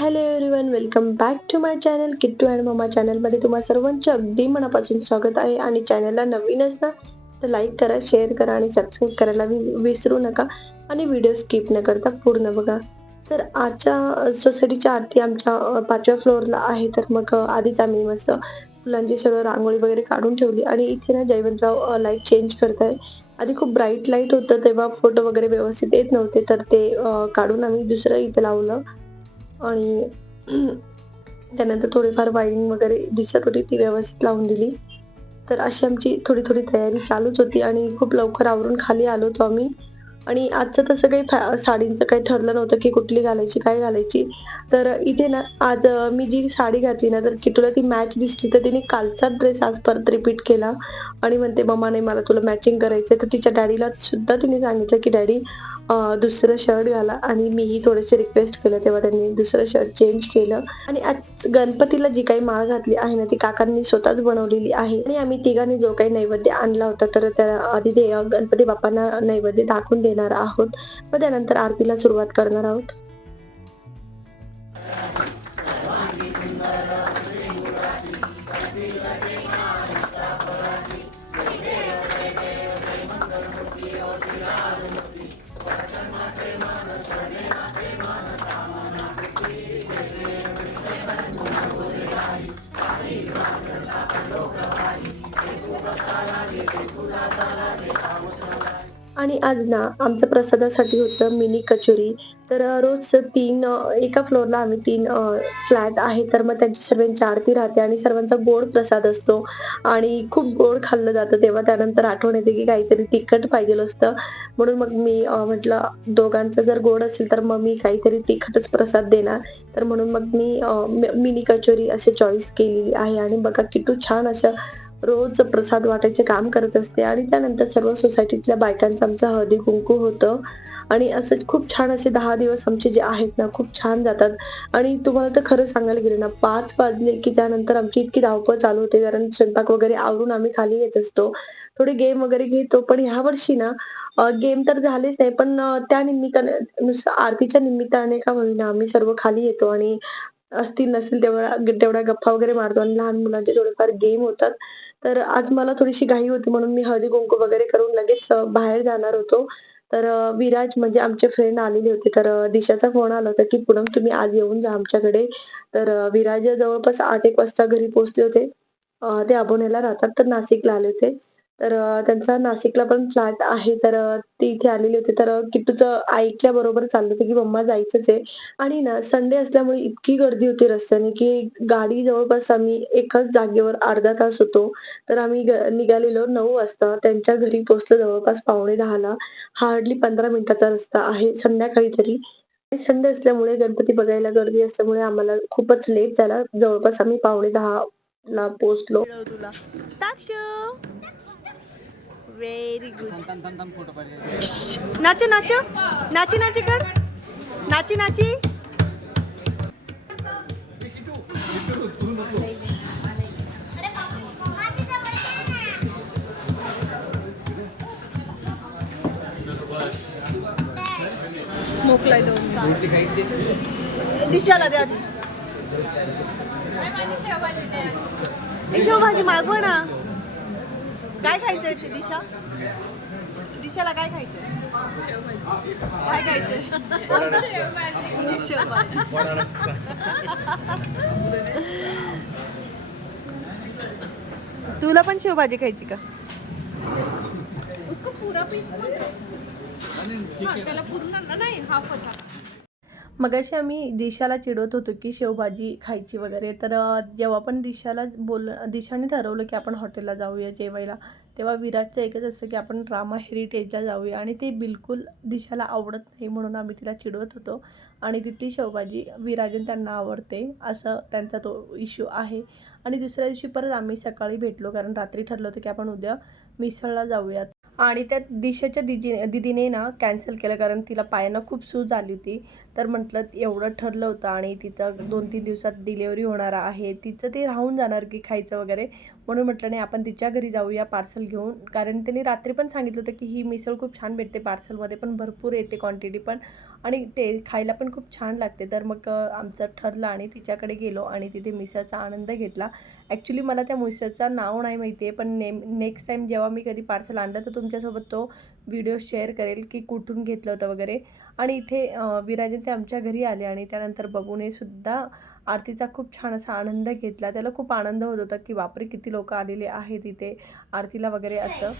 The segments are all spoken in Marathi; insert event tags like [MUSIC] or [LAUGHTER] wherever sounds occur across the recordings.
Hello everyone welcome back to my channel Kittu and mama चॅनलमध्ये तुम्हा सर्वांचे अगदी मनापासून स्वागत आहे. आणि चॅनलला नवीनच ना तर लाईक करा शेअर करा आणि सबस्क्राईब करायला वि- विसरू नका. आणि व्हिडिओ स्किप न करता पूर्ण बघा. तर आजच्या सोसायटीच्या आरती आमच्या पाचव्या फ्लोअरला आहे. तर मग आधीच आम्ही मस्त फुलांची सर्व रांगोळी वगैरे काढून ठेवली. आणि इथे ना जयवंतराव लाइट चेंज करत आहे आधी खूप ब्राईट लाइट होतं तेव्हा फोटो वगैरे व्यवस्थित येत नव्हते. तर ते काढून आम्ही दुसरं इथे लावलं. आणि त्यानंतर थोडीफार वाईन वगैरे दिसत होती ती व्यवस्थित लावून दिली. तर अशी आमची थोडी थोडी तयारी चालूच होती आणि खूप लवकर आवरून खाली आलो होतो आम्ही. आणि आजचं तसं काही फॅ साडींचं काही ठरलं नव्हतं की कुठली घालायची काय घालायची. तर इथे ना आज मी जी साडी घातली ना तर किटूला ती मॅच दिसली तर तिने कालचा ड्रेस आज परत रिपीट केला. आणि म्हणते मम्मा नाही मला तुला मॅचिंग करायचं तर तिच्या डॅडीला सुद्धा तिने सांगितलं की डॅडी दुसरं शर्ट घाला. आणि मीही थोडेसे रिक्वेस्ट केलं तेव्हा त्यांनी दुसरं शर्ट चेंज केलं. आणि आज गणपतीला जी काही माळ घातली आहे ना ती काकांनी स्वतःच बनवलेली आहे. आणि आम्ही तिघांनी जो काही नैवेद्य आणला होता तर त्या आधी गणपती बाप्पांना नैवेद्य दाखवून देणार आहोत. व त्यानंतर आरतीला सुरुवात करणार आहोत. Thank you. आणि आज ना आमचं प्रसादासाठी होतं मिनी कचोरी. तर रोज तीन एका फ्लोअरला आम्ही तीन फ्लॅट आहे. तर मग त्यांची सर्वांची आरती राहते आणि सर्वांचा गोड प्रसाद असतो. आणि खूप गोड खाल्लं जातं तेव्हा. त्यानंतर आठवण येते की काहीतरी तिखट पाहिजे असतं. म्हणून मग मी म्हटलं दोघांचं जर गोड असेल तर मग मी काहीतरी तिखटच प्रसाद देणार. तर म्हणून मग मी मिनी कचोरी असे चॉईस केलेली आहे. आणि बघा किटू छान असं रोज प्रसाद वाटायचे काम करत असते आणि त्यानंतर सर्व सोसायटीतल्या बायकांचं आमचं हळदी कुंकू होतं. आणि असं खूप छान असे दहा दिवस आमचे जे आहेत ना खूप छान जातात. आणि तुम्हाला तर खरं सांगायला गेलं ना पाच वाजले की त्यानंतर आमची इतकी धावपळ चालू होते. कारण स्वयंपाक वगैरे आवरून आम्ही खाली येत असतो. थोडे गेम वगैरे घेतो. पण ह्या वर्षी ना गेम तर झालेच नाही. पण त्या निमित्ताने नुसतं आरतीच्या निमित्ताने का होईना आम्ही सर्व खाली येतो. आणि असतील नसतील तेवढा तेवढ्या गप्पा वगैरे मारतो. आणि लहान मुलांचे थोडेफार गेम होतात. तर आज मला थोडीशी घाई होती म्हणून मी हळदी कुंकू वगैरे करून लगेच बाहेर जाणार होतो. तर विराज म्हणजे आमचे फ्रेंड आलेले होते. तर दिशाचा फोन आला होता की पूनम तुम्ही आज येऊन जा आमच्याकडे. तर विराज जवळपास आठ एक वाजता घरी पोहोचले होते. ते अबोनेला राहतात तर नाशिकला आले होते. तर त्यांचा नाशिकला पण फ्लॅट आहे. तर ती इथे आलेली होती. तर अं, किट्टूचं ऐकल्याबरोबर चाललं होतं की मम्मा जायचंच आहे. आणि ना संडे असल्यामुळे इतकी गर्दी होती रस्त्याने की गाडी जवळपास आम्ही एकाच जागेवर अर्धा तास होतो. तर आम्ही निघालेलो नऊ वाजता. त्यांच्या घरी पोहोचलो जवळपास पावणे दहाला. हार्डली पंधरा मिनिटाचा रस्ता आहे संध्याकाळी तरी. आणि संडे असल्यामुळे गणपती बघायला गर्दी असल्यामुळे आम्हाला खूपच लेट झाला. जवळपास आम्ही पावणे दहा ला पोहोचलो. तुला. व्हेरी गुड नाचो नाचो. नाची नाची कर. नाची नाची. मोकलाय दोन दिशाला द्या आधी ए, शेवभाजी मागव ना. काय खायचंय ते दिशा? दिशाला काय खायचंय? काय खायचंय? शेवभाजी. तुला पण शेवभाजी खायची का? उसको पूरा पीस हाँ त्याला पूर्ण नाही हाफच मगाशी आम्ही दिशाला चिडवत होतो की शेवभाजी खायची वगैरे. तर जेव्हा पण दिशाला बोल दिशाने ठरवलं की आपण हॉटेलला जाऊया जेवायला तेव्हा विराजचं एकच असतं की आपण रामा हेरिटेजला जाऊया. आणि ते बिलकुल दिशाला आवडत नाही म्हणून आम्ही तिला चिडवत होतो. आणि तिथली शेवभाजी विराजन त्यांना आवडते असं त्यांचा तो इश्यू आहे. आणि दुसऱ्या दिवशी परत आम्ही सकाळी भेटलो कारण रात्री ठरलं होतं की आपण उद्या मिसळला जाऊयात. आणि त्या दिशेच्या दिदी दिदीने ना कॅन्सल केलं कारण तिला पायांना खूप सूज आली होती. तर म्हटलं एवढं ठरलं होतं आणि तिचं दोन तीन दिवसात डिलेवरी होणार आहे. तिचं ते राहून जाणार की खायचं वगैरे. म्हणून म्हटलं नाही आपण तिच्या घरी जाऊया पार्सल घेऊन. कारण त्यांनी रात्री पण सांगितलं होतं की ही मिसळ खूप छान भेटते पार्सलमध्ये पण भरपूर येते क्वांटिटी पण आणि ते खायला पण खूप छान लागते. तर मग आमचं ठरलं आणि तिच्याकडे गेलो आणि तिथे मिसळचा आनंद घेतला. ॲक्च्युली मला त्या मिसळचं नाव नाही माहिती आहे पण नेम नेक्स्ट टाईम जेव्हा मी कधी पार्सल आणलं तर तुमच्यासोबत तो व्हिडिओ शेअर करेल की कुठून घेतलं होतं वगैरे. आणि इथे विराजन ते आमच्या घरी आले आणि त्यानंतर बघूने सुद्धा आरतीचा खूप छान असा आनंद घेतला. त्याला खूप आनंद होत होता की बापरे किती लोक आलेले आहेत इथे आरतीला वगैरे असं.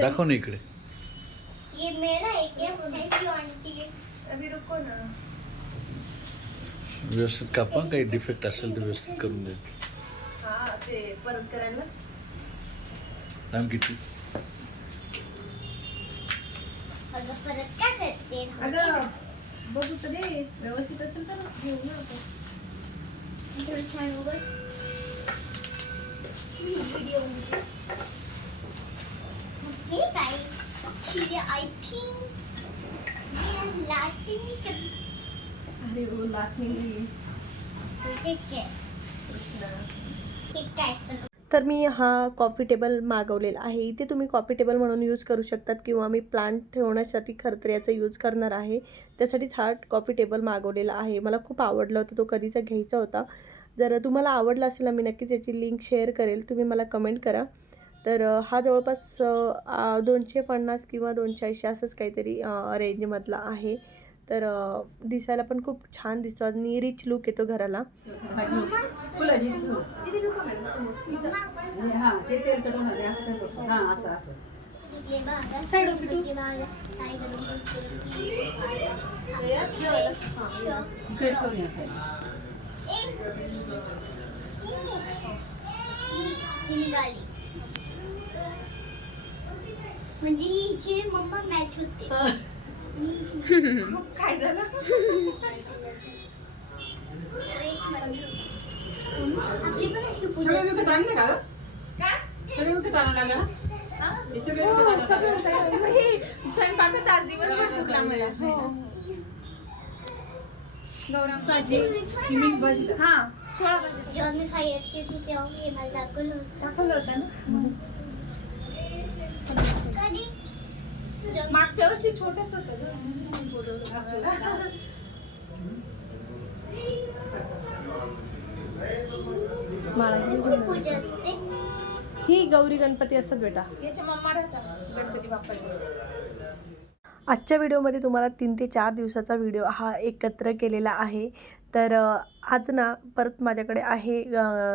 दाखव ना इकडे. ये मेरा है क्या आंटी है अभी रुको ना। व्यवस्थित कापा काही डिफेक्ट असेल तर व्यवस्थित करून दे. हा ते परत करायला? टाइम किती अगं परत काय करते? अगं बघू तर व्यवस्थित असेल तर घेऊ ना आपण. छान उघड. हे काय थिंक ये कर अरे तर मी हा कॉफी टेबल मागवलेला आहे. इथे तुम्ही कॉफी टेबल म्हणून यूज करू शकतात किंवा मी प्लांट ठेवण्यासाठी खरंतर याचा यूज करणार आहे. त्यासाठीच हा कॉफी टेबल मागवलेला आहे. मला खूप आवडला होता तो कधीचा घ्यायचा होता. जर तुम्हाला आवडला असेल ना मी नक्कीच याची लिंक शेअर करेल. तुम्ही मला कमेंट करा. तर हा जवळपास दोनशे पन्नास किंवा दोनशे ऐंशी असंच काहीतरी रेंजमधला आहे. तर दिसायला पण खूप छान दिसतो. आणि रिच लुक येतो घराला. निघाली म्हणजे हिचे मम्मा मॅच होते. काय झालं? मध्ये आपली पण अशी पूजा हो, सगळं सगळं हे स्वयंपाकाचा आज दिवसभर चुकला मला. गौरव हा सोळा वाजता जेव्हा मी खायचे होते तेव्हा हे मला दाखवलं होतं. दाखवलं होतं ना? कधी? मागच्या वर्षी छोटच होतं गं. मागच्या वर्षी. कसली पूजा असते. ही गौरी गणपती असतात बेटा. याच्या मम्मा राहतात गणपती बाप्पाच्या आजच्या व्हिडिओमध्ये तुम्हाला तीन ते चार दिवसाचा व्हिडिओ हा एकत्र केलेला आहे. तर आज ना परत माझ्याकडे आहे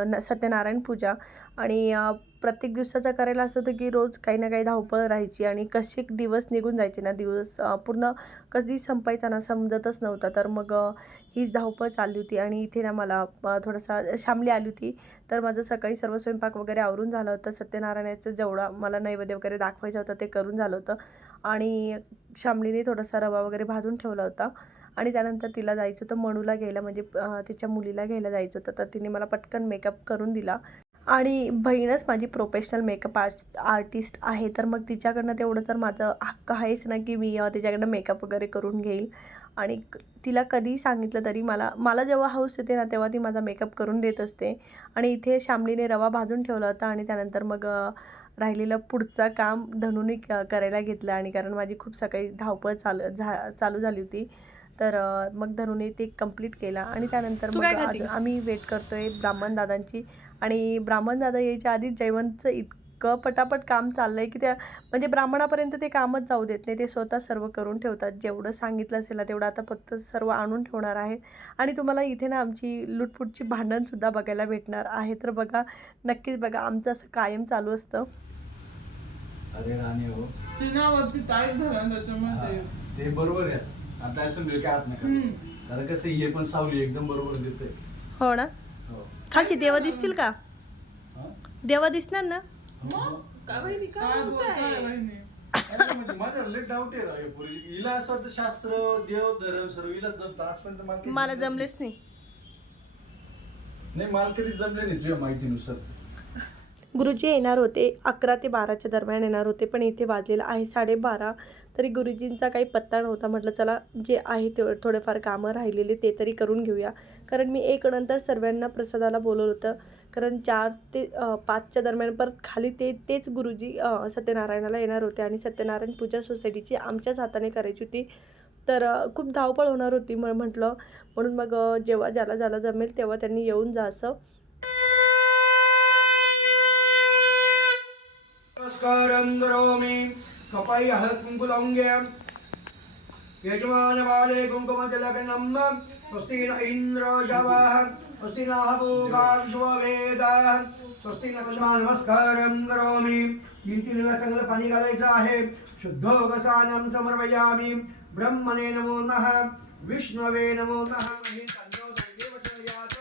न सत्यनारायण पूजा आणि प्रत्येक दिवसाचा करायला असं होतं की रोज काही ना काही धावपळ राहायची आणि कसे दिवस निघून जायचे ना दिवस पूर्ण कधी संपायचा ना समजतच नव्हता. तर मग हीच धावपळ चालली होती आणि इथे ना मला थोडंसं थोडासा शामली आली होती. तर माझं सकाळी सर्व स्वयंपाक वगैरे आवरून झालं होतं. सत्यनारायणाचं जेवढा मला नैवेद्य वगैरे दाखवायचं होतं ते करून झालं होतं. आणि शामलीने थोडासा रवा वगैरे भाजून ठेवला होता. आणि त्यानंतर तिला जायचं होतं मनूला घ्यायला म्हणजे तिच्या मुलीला घ्यायला जायचं होतं. तर तिने मला पटकन मेकअप करून दिला. आणि बहीणच माझी प्रोफेशनल मेकअप आर्ट आर्टिस्ट आहे. तर मग तिच्याकडनं तेवढं तर माझं हक्क आहेच ना की मी तिच्याकडनं मेकअप वगैरे करून घेईल. आणि तिला कधीही सांगितलं तरी मला मला जेव्हा हाऊस येते ना तेव्हा ती माझा मेकअप करून देत असते. आणि इथे शामलीने रवा भाजून ठेवला होता आणि त्यानंतर मग राहिलेलं पुढचं काम धनुनी क- करायला घेतलं. आणि कारण माझी खूप सकाळी धावपळ चालू झा चालू झाली होती. तर मग धनुने ते कंप्लीट केला. आणि त्यानंतर मग आम्ही वेट करतोय ब्राह्मण दादांची आणि ब्राह्मण दादा यायच्या आधी जयवंतचं इतकं पटापट काम चाललंय की त्या म्हणजे ब्राह्मणापर्यंत ते कामच जाऊ देत नाही. ते स्वतः सर्व करून ठेवतात. जेवढं सांगितलं असेल ना तेवढं आता फक्त सर्व आणून ठेवणार आहे. आणि तुम्हाला इथे ना आमची लुटपुटची भांडणसुद्धा बघायला भेटणार आहे. तर बघा नक्कीच बघा आमचं असं कायम चालू असतं. अरे राणी हो. ते बरोबर आहे. आता असं नका. कारण कसं हे पण सावली एकदम बरोबर देते हो ना? खालची देव दिसतील का? देवा दिसणार ना? हो. म्हणजे शास्त्र देव धर्म सर्व हिला जमतं. आजपर्यंत मला काही मला जमलं जमलेच नाही. नाही मला कधी जमले नाही तुझ्या माहितीनुसार. गुरुजी येणार होते अकरा ते बाराच्या दरम्यान येणार होते पण इथे वाजलेलं आहे साडेबारा. तरी गुरुजींचा काही पत्ता नव्हता. म्हटलं चला जे आहे ते थोडेफार कामं राहिलेले ते तरी करून घेऊया. कारण मी एक नंतर सर्वांना प्रसादाला बोलवलं होतं. कारण चार ते पाचच्या दरम्यान परत खाली ते तेच गुरुजी सत्यनारायणाला येणार होते आणि सत्यनारायण पूजा सोसायटीची आमच्याच हाताने करायची होती. तर खूप धावपळ होणार होती मग म्हटलं. म्हणून मग जेव्हा ज्याला ज्याला जमेल तेव्हा त्यांनी येऊन जा असं. नमस्कारं करोमि कपयः कुङ्कुलौङ्ग्यं यजमानबाले कुङ्कुमतिलकनं स्वस्ति न इन्द्रो जवः स्वस्ति नः भूगा विश्ववेदाः स्वस्ति न पद्मा नमस्कारं करोमि। तीन तीनला चांगलं पाणी घालायचं आहे शुद्धोगसानं समर्पयामि। ब्रह्मणे नमो नमः विष्णवे नमो नमः। मही तन्नो दैवेवचयात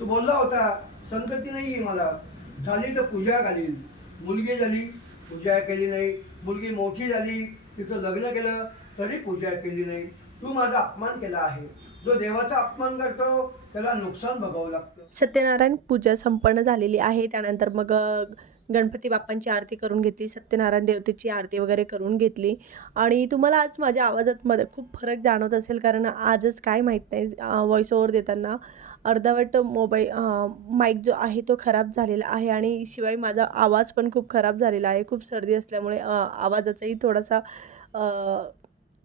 तो बोलला होता संतती नाही आहे मला. झाली तर पूजा घालील मुलगी झाली पूजा केली नाही. मुलगी मोठी झाली तिचं लग्न केलं तरी पूजा केली नाही. तू माझा अपमान केला आहे. जो देवाचा अपमान करतो त्याला नुकसान भगावं लागतं. सत्यनारायण पूजा संपन्न झालेली आहे. त्यानंतर मग गणपती बाप्पांची आरती करून घेतली. सत्यनारायण देवतेची आरती वगैरे करून घेतली. आणि तुम्हाला आज माझ्या आवाजात मध्ये खूप फरक जाणवत असेल. कारण आजच काय माहीत नाही व्हॉइस ओव्हर देताना. अर्धवट मोबाईल माईक जो आहे तो खराब झालेला आहे आणि शिवाय माझा आवाज पण खूप खराब झालेला आहे. खूप सर्दी असल्यामुळे आवाजाचाही थोडासा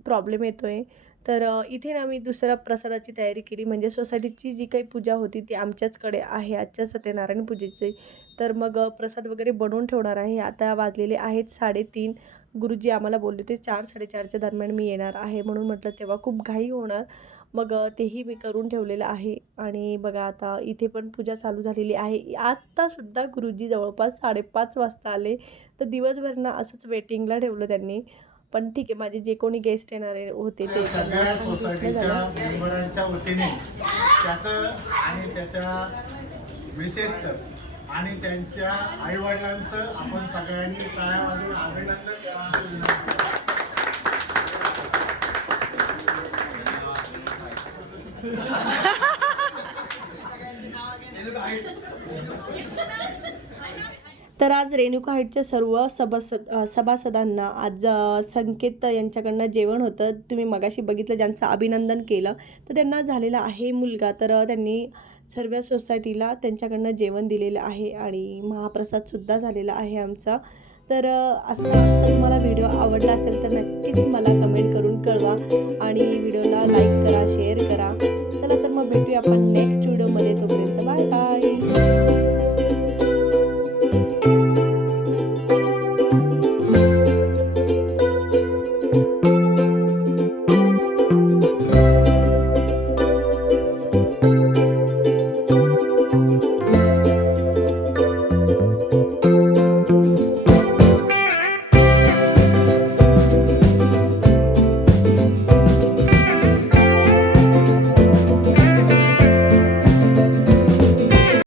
प्रॉब्लेम येतो आहे तर इथे ना मी दुसऱ्या प्रसादाची तयारी केली. म्हणजे सोसायटीची जी काही पूजा होती ती आमच्याचकडे आहे. आजच्या सत्यनारायण पूजेची. तर मग प्रसाद वगैरे बनवून ठेवणार आहे. आता वाजलेले आहेत साडेतीन. गुरुजी आम्हाला बोलले होते चार साडेचारच्या दरम्यान मी येणार आहे म्हणून म्हटलं तेव्हा खूप घाई होणार. मग तेही मी करून ठेवलेलं आहे. आणि बघा आता इथे पण पूजा चालू झालेली आहे. आत्तासुद्धा गुरुजी जवळपास साडेपाच वाजता आले. तर दिवसभर ना असंच वेटिंगला ठेवलं त्यांनी. पण ठीक आहे माझे जे कोणी गेस्ट येणारे होते ते. सगळ्या सोसायटीच्या. मेंबरांच्या वतीने त्याचं आणि त्याच्या मिसेसचं आणि त्यांच्या आईवडिलांचं आपण सगळ्यांनी टाळ्या वाजवून अभिनंदन [LAUGHS] तर आज रेणुका हाईटच्या सर्व सभासद सभासदांना आज संकेत यांच्याकडनं जेवण होतं. तुम्ही मगाशी बघितलं ज्यांचं अभिनंदन केलं तर त्यांना झालेला आहे मुलगा. तर त्यांनी सर्व सोसायटीला त्यांच्याकडनं जेवण दिलेलं आहे आणि महाप्रसादसुद्धा झालेला आहे आमचा. तर असा तुम्हाला व्हिडिओ आवडला असेल तर नक्कीच मला कमेंट करून कळवा आणि व्हिडिओला लाईक करा शेअर करा. चला